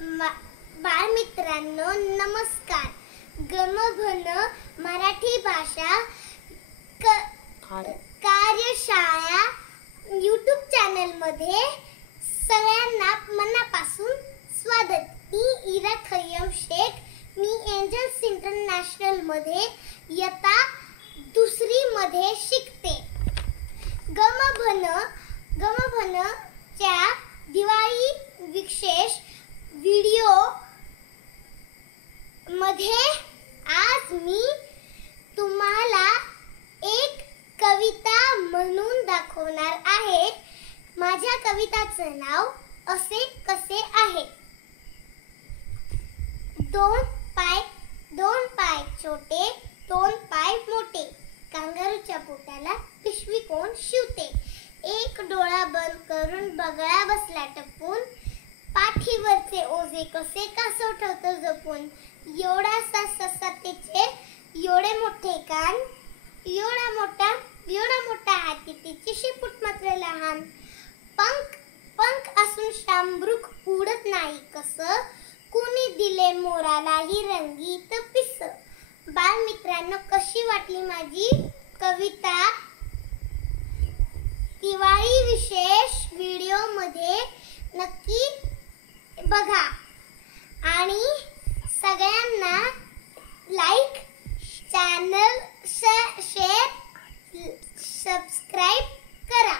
बाळमित्रांनो नमस्कार. गमभन मराठी भाषा कार्यशाळा YouTube चॅनल मध्ये सगळ्यांना मनापासून स्वागत. मी इरा खय्यम शेख. मी एंजल्स इंटरनॅशनल मध्ये इयत्ता 2री मध्ये शिकते. गमभन च्या दिवाळी विशेष व्हिडिओ मध्ये आज मी तुम्हाला एक कविता म्हणून दाखवणार आहे. माझ्या कविताचं नाव असे कसे आहे. दोन पाय छोटे, दोन पाय मोठे, कांगारूच्या पोटाला पिशवी कोण शिवते. एक डोळा बंद करून बगळा बसला टपून, पाठीवरचे ओझे कसे का सोठवतो जपून. एवढासा ससा त्याचे एवढे मोठे कान, एवढा मोठा हाती तिची शेपूट मात्र लहान. पंख असून शांभ्रुक उडत नाही कसं, कुणी दिले मोराला ही रंगीत पिस. बालमित्रांनो, कशी वाटली माझी कविता. दिवाळी विशेष व्हिडिओ मध्ये नक्की बघा आणि सगळ्यांना लाईक, चॅनल शेअर, सबस्क्राईब करा.